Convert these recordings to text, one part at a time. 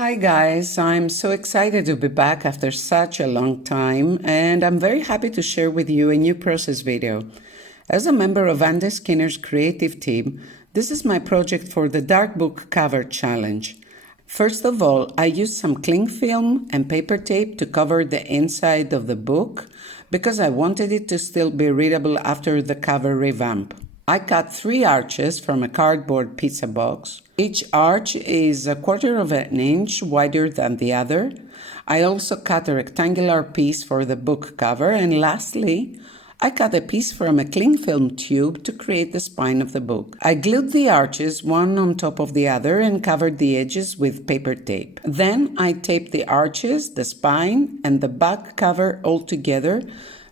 Hi guys, I'm so excited to be back after such a long time, and I'm very happy to share with you a new process video. As a member of Andy Skinner's creative team, this is my project for the Dark Book Cover Challenge. First of all, I used some cling film and paper tape to cover the inside of the book because I wanted it to still be readable after the cover revamp. I cut 3 arches from a cardboard pizza box. Each arch is 1/4 of an inch wider than the other. I also cut a rectangular piece for the book cover, and lastly, I cut a piece from a cling film tube to create the spine of the book. I glued the arches one on top of the other and covered the edges with paper tape. Then I taped the arches, the spine, and the back cover all together,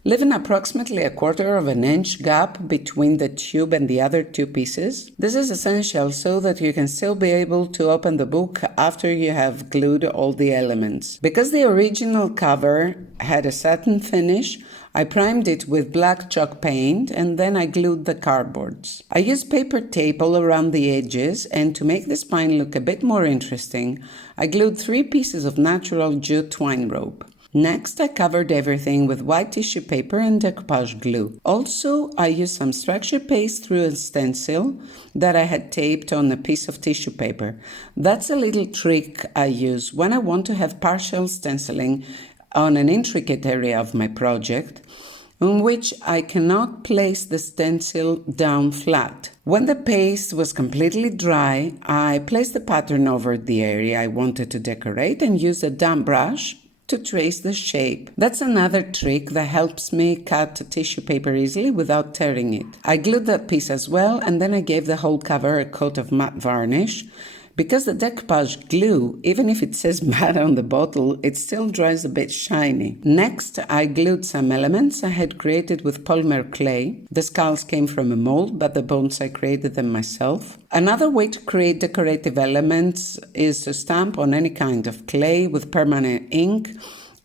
leaving approximately 1/4 of an inch gap between the tube and the other 2 pieces. This is essential so that you can still be able to open the book after you have glued all the elements. Because the original cover had a satin finish, I primed it with black chalk paint and then I glued the cardboards. I used paper tape all around the edges, and to make the spine look a bit more interesting, I glued 3 pieces of natural jutte twine rope. Next, I covered everything with white tissue paper and decoupage glue. Also, I used some structure paste through a stencil that I had taped on a piece of tissue paper. That's a little trick I use when I want to have partial stenciling on an intricate area of my project, in which I cannot place the stencil down flat. When the paste was completely dry, I placed the pattern over the area I wanted to decorate and used a damp brush to trace the shape. That's another trick that helps me cut tissue paper easily without tearing it. I glued that piece as well, and then I gave the whole cover a coat of matte varnish. Because the decoupage glue, even if it says matte on the bottle, it still dries a bit shiny. Next, I glued some elements I had created with polymer clay. The skulls came from a mold, but the bones I created them myself. Another way to create decorative elements is to stamp on any kind of clay with permanent ink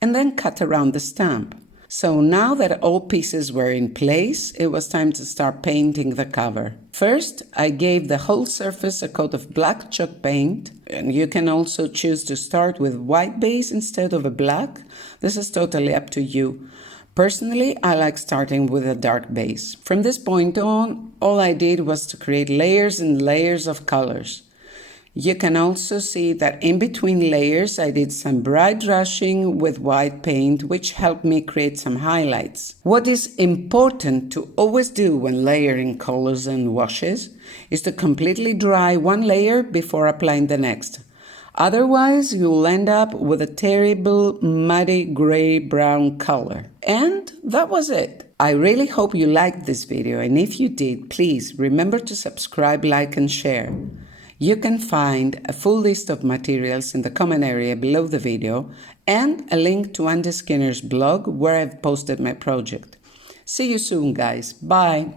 and then cut around the stamp. So now that all pieces were in place, it was time to start painting the cover. First, I gave the whole surface a coat of black chalk paint, and you can also choose to start with white base instead of a black. This is totally up to you. Personally, I like starting with a dark base. From this point on, all I did was to create layers and layers of colors. You can also see that in between layers I did some bright rushing with white paint, which helped me create some highlights. What is important to always do when layering colors and washes is to completely dry one layer before applying the next. Otherwise, you'll end up with a terrible muddy gray-brown color. And that was it. I really hope you liked this video, and if you did, please remember to subscribe, like and share. You can find a full list of materials in the comment area below the video and a link to Andy Skinner's blog where I've posted my project. See you soon, guys. Bye.